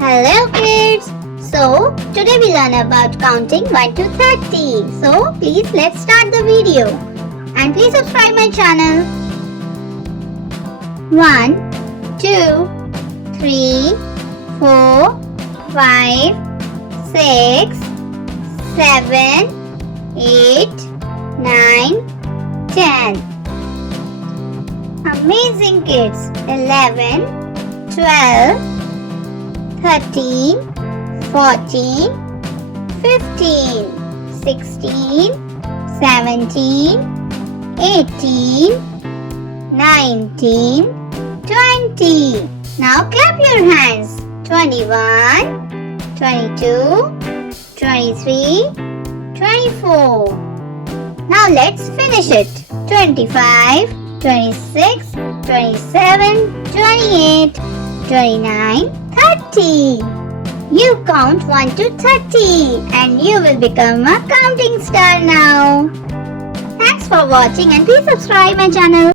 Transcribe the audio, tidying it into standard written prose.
Hello kids! So, today we learn about counting 1 to 30. So, please let's start the video. And please subscribe my channel. 1, 2, 3, 4, 5, 6, 7, 8, 9, 10. Amazing kids! 11, 12, 13, 14, 15, 16, 17, 18, 19, 20. Now clap your hands. 21, 22, 23, 24. Now let's finish it. 25, 26, 27, 28, 29, 30. You count 1 to 30 and you will become a counting star now. Thanks for watching and please subscribe my channel.